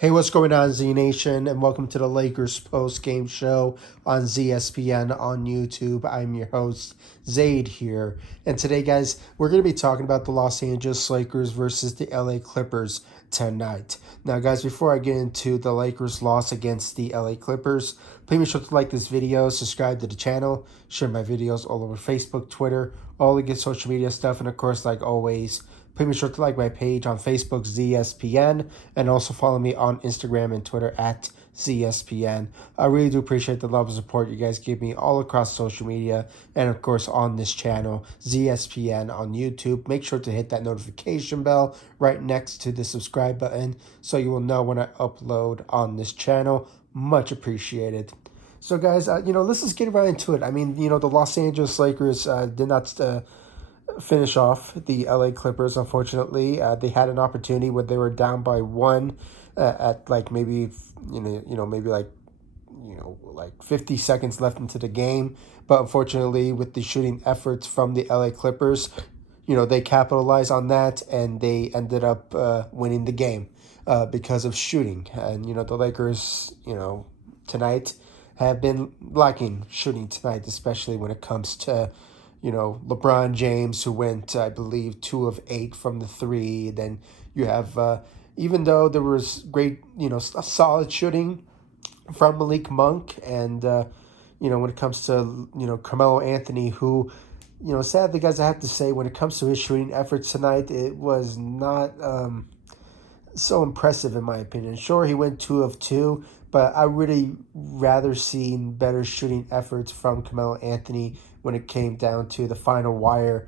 Hey, what's going on, Z Nation? And welcome to the Lakers post game show on ZSPN on YouTube. I'm your host, Zaid here. And today, guys, we're going to be talking about the Los Angeles Lakers versus the LA Clippers tonight. Now, guys, before I get into the Lakers' loss against the LA Clippers, please make sure to like this video, subscribe to the channel, share my videos all over Facebook, Twitter, all the good social media stuff, and of course, like always, please make sure to like my page on Facebook, ZSPN, and also follow me on Instagram and Twitter at ZSPN. I really do appreciate the love and support you guys give me all across social media and, of course, on this channel, ZSPN on YouTube. Make sure to hit that notification bell right next to the subscribe button so you will know when I upload on this channel. Much appreciated. So, guys, let's just get right into it. I mean, the Los Angeles Lakers did not finish off the LA Clippers. Unfortunately, they had an opportunity where they were down by one at like maybe like 50 seconds left into the game. But unfortunately, with the shooting efforts from the LA Clippers, they capitalized on that and they ended up winning the game because of shooting. And the Lakers, tonight have been lacking shooting tonight, especially when it comes to LeBron James, who went, I believe, 2 of 8 from the three. Then you have, even though there was great, solid shooting from Malik Monk, and, when it comes to, Carmelo Anthony, who, sadly, guys, I have to say, when it comes to his shooting efforts tonight, it was not so impressive, in my opinion. Sure, he went 2 of 2, but I really rather seen better shooting efforts from Carmelo Anthony when it came down to the final wire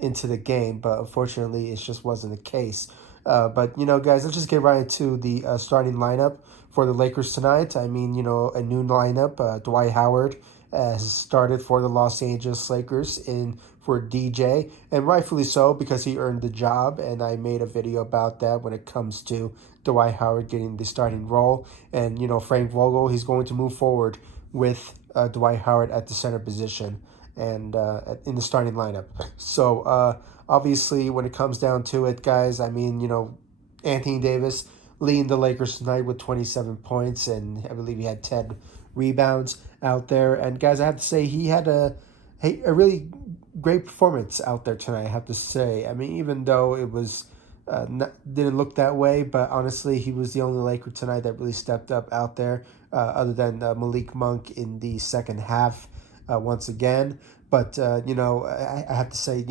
into the game. But unfortunately, it just wasn't the case. But, guys, let's just get right into the starting lineup for the Lakers tonight. I mean, a new lineup. Dwight Howard has started for the Los Angeles Lakers in for DJ, and rightfully so because he earned the job, and I made a video about that when it comes to Dwight Howard getting the starting role. And, Frank Vogel, he's going to move forward with Dwight Howard at the center position and in the starting lineup. So, obviously, when it comes down to it, guys, I mean, Anthony Davis leading the Lakers tonight with 27 points, and I believe he had 10 rebounds out there. And, guys, I have to say he had a really great performance out there tonight, I have to say. I mean, even though it was didn't look that way, but honestly, he was the only Laker tonight that really stepped up out there, other than Malik Monk in the second half once again. But, I have to say,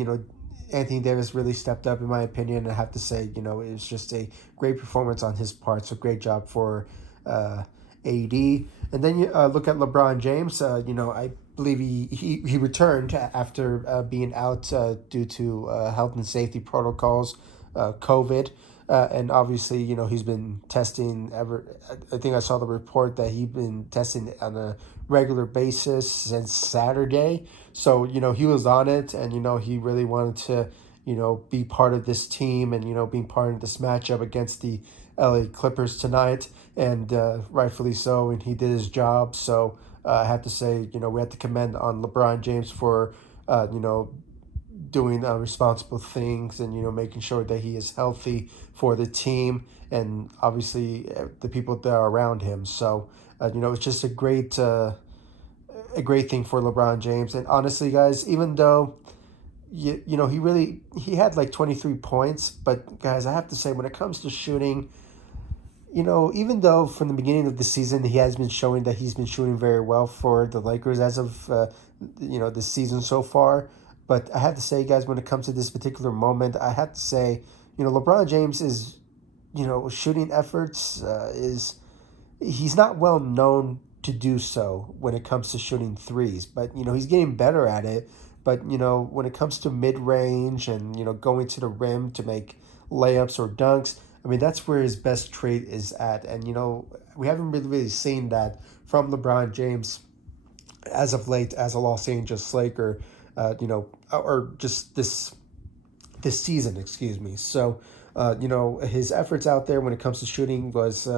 Anthony Davis really stepped up, in my opinion. And I have to say, it was just a great performance on his part. So great job for AD. And then you look at LeBron James. I believe he returned after being out due to health and safety protocols, COVID. And obviously, he's been testing I think I saw the report that he's been testing on a regular basis since Saturday. So, he was on it, and, he really wanted to, be part of this team and, being part of this matchup against the LA Clippers tonight. And rightfully so, and he did his job. So I have to say, we have to commend on LeBron James for, doing responsible things and, making sure that he is healthy for the team and obviously the people that are around him. So, it's just a great thing for LeBron James. And honestly, guys, even though, he had like 23 points, but guys, I have to say, when it comes to shooting, even though from the beginning of the season he has been showing that he's been shooting very well for the Lakers as of this season so far, but I have to say, guys, when it comes to this particular moment, I have to say, LeBron James is, shooting efforts he's not well known to do so when it comes to shooting threes, but he's getting better at it. But when it comes to mid range and going to the rim to make layups or dunks, I mean, that's where his best trait is at. And, we haven't really seen that from LeBron James as of late as a Los Angeles Laker, or just this season, excuse me. So, his efforts out there when it comes to shooting was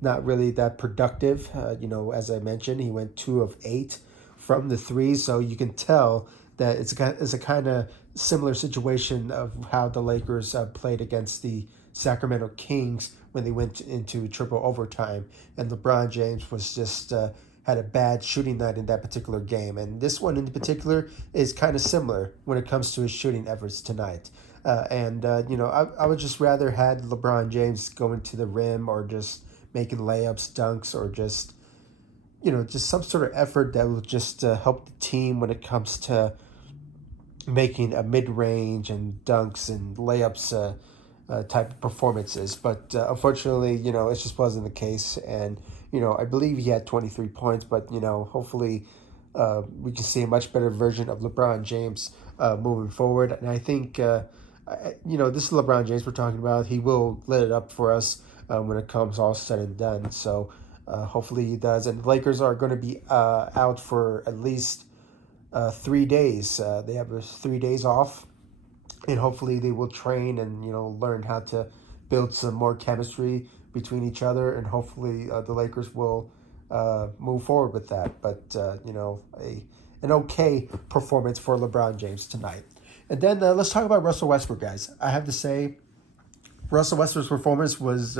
not really that productive. As I mentioned, he went 2 of 8 from the three. So you can tell that it's a kind of similar situation of how the Lakers played against the Sacramento Kings when they went into triple overtime, and LeBron James was just had a bad shooting night in that particular game. And this one in particular is kind of similar when it comes to his shooting efforts tonight. I would just rather had LeBron James going to the rim or just making layups, dunks, or just just some sort of effort that will just help the team when it comes to making a mid-range and dunks and layups type of performances. But unfortunately, it just wasn't the case. And, I believe he had 23 points, but, hopefully we can see a much better version of LeBron James moving forward. And I think, this is LeBron James we're talking about. He will lit it up for us when it comes all said and done. So hopefully he does. And the Lakers are going to be out for at least 3 days. They have 3 days off, and hopefully they will train and learn how to build some more chemistry between each other, and hopefully the Lakers will move forward with that. But an okay performance for LeBron James tonight. And then let's talk about Russell Westbrook, guys. I have to say, Russell Westbrook's performance was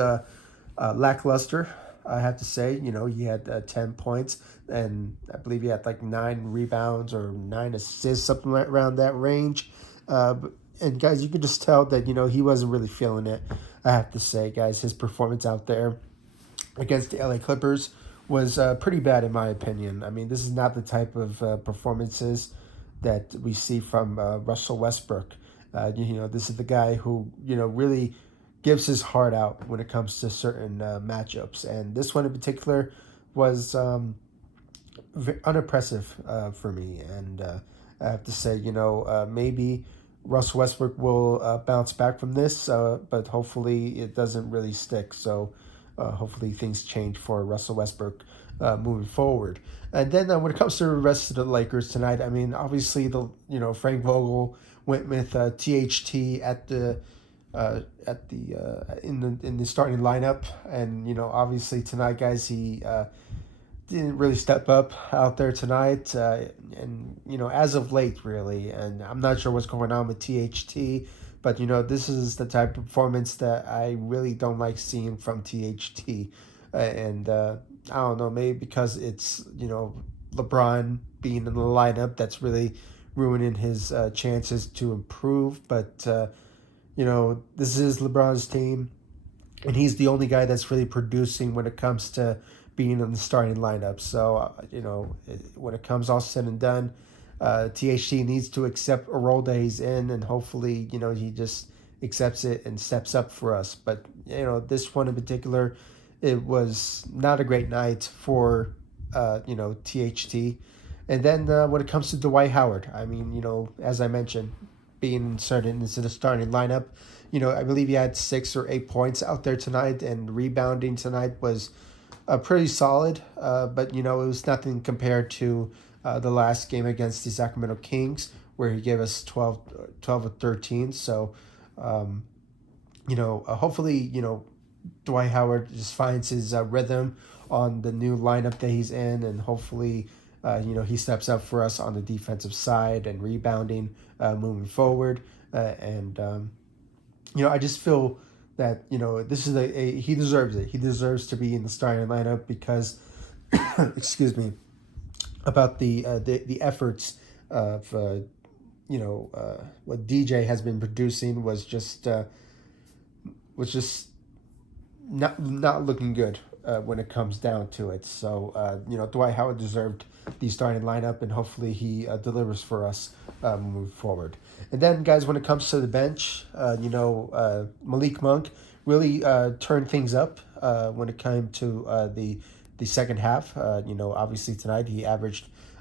lackluster. I have to say, he had 10 points, and I believe he had like 9 rebounds or 9 assists, something right around that range. And guys, you can just tell that, he wasn't really feeling it. I have to say, guys, his performance out there against the LA Clippers was pretty bad in my opinion. I mean, this is not the type of performances that we see from Russell Westbrook. This is the guy who, really gives his heart out when it comes to certain matchups. And this one in particular was unimpressive for me. And I have to say, maybe Russell Westbrook will bounce back from this, but hopefully it doesn't really stick. So hopefully things change for Russell Westbrook moving forward. And then when it comes to the rest of the Lakers tonight, I mean, obviously Frank Vogel went with THT in the starting lineup, and obviously tonight, guys, he didn't really step up out there tonight, and as of late, really, and I'm not sure what's going on with THT, but this is the type of performance that I really don't like seeing from THT, and I don't know, maybe because it's LeBron being in the lineup that's really ruining his chances to improve, but this is LeBron's team, and he's the only guy that's really producing when it comes to being in the starting lineup. So, when it comes all said and done, THT needs to accept a role that he's in, and hopefully, he just accepts it and steps up for us. But, this one in particular, it was not a great night for, THT. And then when it comes to Dwight Howard, I mean, as I mentioned, being inserted into the starting lineup, I believe he had 6 or 8 points out there tonight, and rebounding tonight was pretty solid, but it was nothing compared to the last game against the Sacramento Kings, where he gave us 12 or 13. So, hopefully, Dwight Howard just finds his rhythm on the new lineup that he's in, and hopefully, he steps up for us on the defensive side and rebounding moving forward. I just feel that this is he deserves it. He deserves to be in the starting lineup because, excuse me, about the efforts of what DJ has been producing was just not looking good when it comes down to it. So Dwight Howard deserved the starting lineup, and hopefully he delivers for us moving forward. And then, guys, when it comes to the bench, Malik Monk really turned things up when it came to the second half. Obviously tonight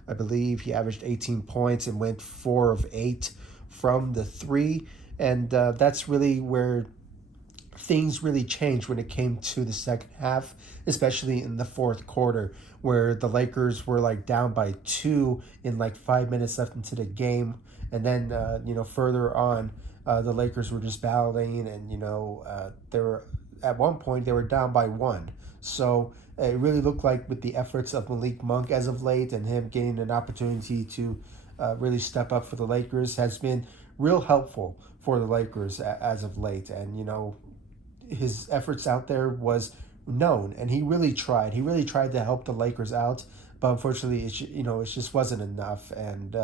I believe he averaged 18 points and went 4 of 8 from the 3, and that's really where things really changed when it came to the second half, especially in the fourth quarter, where the Lakers were like down by 2 in like 5 minutes left into the game. And then, further on, the Lakers were just battling, and, they were, at one point, they were down by 1. So it really looked like with the efforts of Malik Monk as of late, and him getting an opportunity to really step up for the Lakers, has been real helpful for the Lakers as of late. And, his efforts out there was known, and he really tried. He really tried to help the Lakers out, but unfortunately, it just wasn't enough. And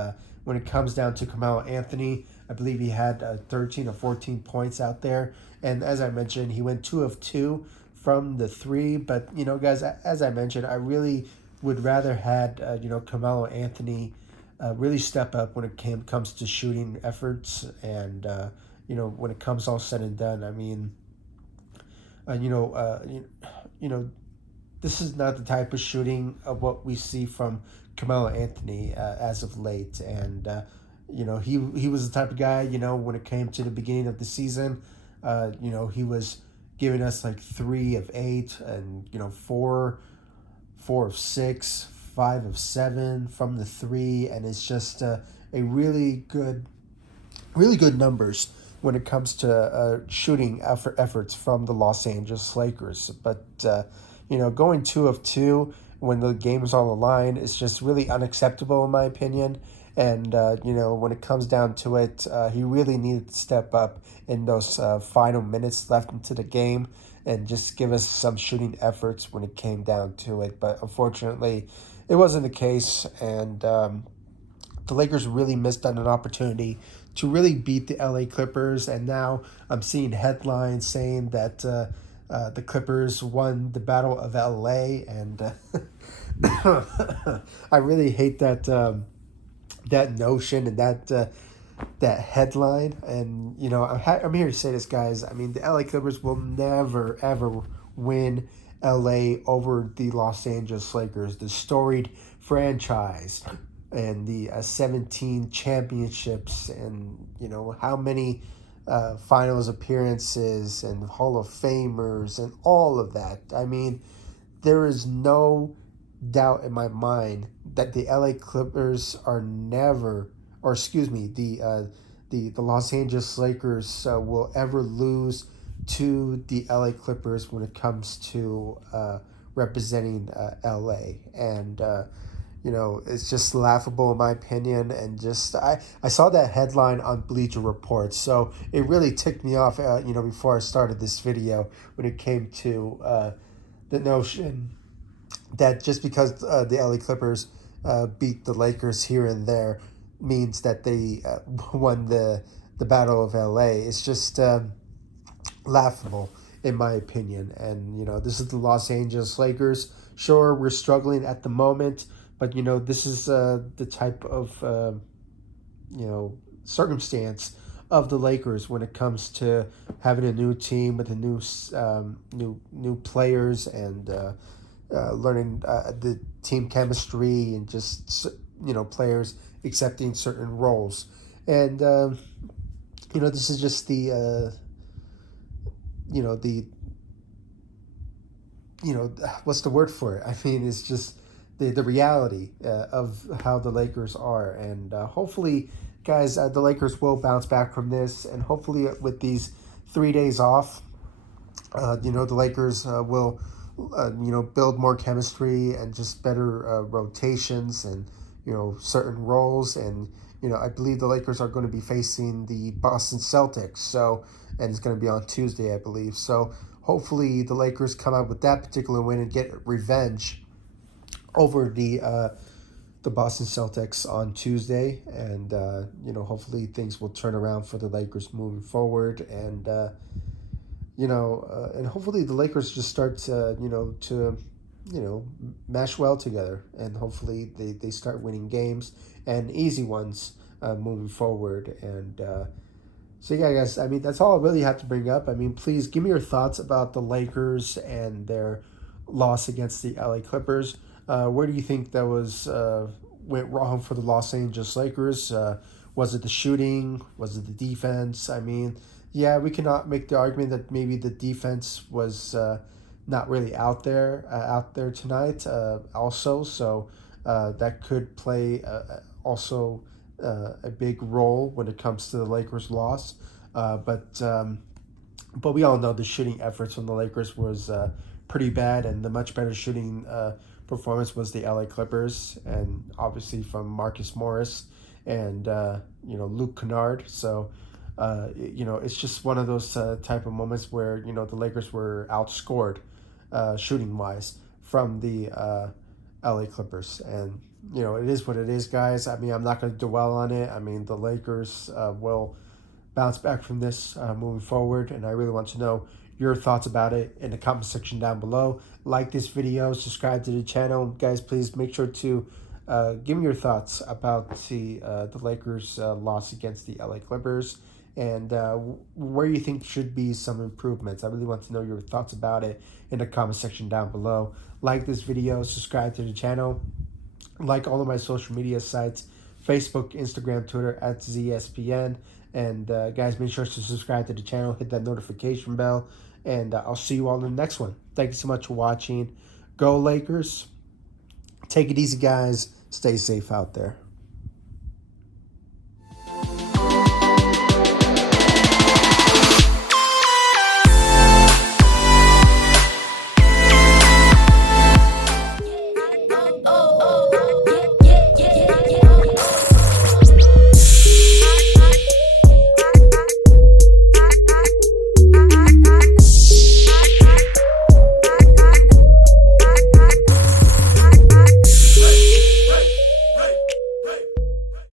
when it comes down to Carmelo Anthony, I believe he had 13 or 14 points out there, and as I mentioned, he went 2 of 2 from the three. But guys, as I mentioned, I really would rather had Carmelo Anthony really step up when it comes to shooting efforts, and when it comes all said and done. I mean, uh, you know, uh, you, you know, this is not the type of shooting of what we see from Carmelo Anthony as of late, and he was the type of guy. When it came to the beginning of the season, he was giving us like 3 of 8, and four of 6, 5 of 7 from the three, and it's just a really good numbers when it comes to shooting efforts from the Los Angeles Lakers. But going 2 of 2 when the game's on the line is just really unacceptable in my opinion. And when it comes down to it, he really needed to step up in those final minutes left into the game and just give us some shooting efforts when it came down to it. But unfortunately, it wasn't the case, and the Lakers really missed on an opportunity to really beat the LA Clippers. And now I'm seeing headlines saying that the Clippers won the Battle of LA, and I really hate that notion and that headline. And I'm here to say this, guys. I mean, the LA Clippers will never ever win LA over the Los Angeles Lakers, the storied franchise, and the 17 championships, and how many finals appearances and Hall of Famers and all of that. I mean, there is no doubt in my mind that the LA Clippers are never, or excuse me, the Los Angeles Lakers will ever lose to the LA Clippers when it comes to representing LA. And it's just laughable in my opinion. And just I saw that headline on Bleacher Report, so it really ticked me off before I started this video, when it came to the notion that just because the LA Clippers beat the Lakers here and there means that they won the Battle of LA. It's just laughable in my opinion. And this is the Los Angeles Lakers. Sure, we're struggling at the moment, but this is the type of circumstance of the Lakers when it comes to having a new team with a new players, and learning the team chemistry, and just players accepting certain roles. And this is just the the what's the word for it? I mean, it's just the reality of how the Lakers are. And hopefully, guys, the Lakers will bounce back from this, and hopefully with these 3 days off, the Lakers will build more chemistry and just better rotations, and certain roles. And I believe the Lakers are going to be facing the Boston Celtics, and it's going to be on Tuesday, I believe. So hopefully the Lakers come out with that particular win and get revenge over the Boston Celtics on Tuesday. And hopefully things will turn around for the Lakers moving forward. And and hopefully the Lakers just start to mesh well together, and hopefully they start winning games, and easy ones, moving forward. And so yeah, guys, I mean, that's all I really have to bring up. I mean, please give me your thoughts about the Lakers and their loss against the LA Clippers. Where do you think that went wrong for the Los Angeles Lakers? Was it the shooting? Was it the defense? I mean, yeah, we cannot make the argument that maybe the defense was not really out there tonight. Also, so that could play also a big role when it comes to the Lakers' loss. But we all know the shooting efforts from the Lakers was pretty bad, and the much better shooting performance was the LA Clippers, and obviously from Marcus Morris and Luke Kennard. So it's just one of those type of moments where the Lakers were outscored shooting wise from the LA Clippers, and it is what it is, guys. I mean, I'm not going to dwell on it. I mean, the Lakers will bounce back from this moving forward, and I really want to know your thoughts about it in the comment section down below. Like this video, subscribe to the channel, guys. Please make sure to give me your thoughts about the Lakers loss against the LA Clippers, and where you think should be some improvements. I really want to know your thoughts about it in the comment section down below. Like this video, subscribe to the channel, like all of my social media sites, Facebook, Instagram, Twitter at ZSPN. And guys, make sure to subscribe to the channel, hit that notification bell, and I'll see you all in the next one. Thank you so much for watching. Go Lakers. Take it easy, guys. Stay safe out there.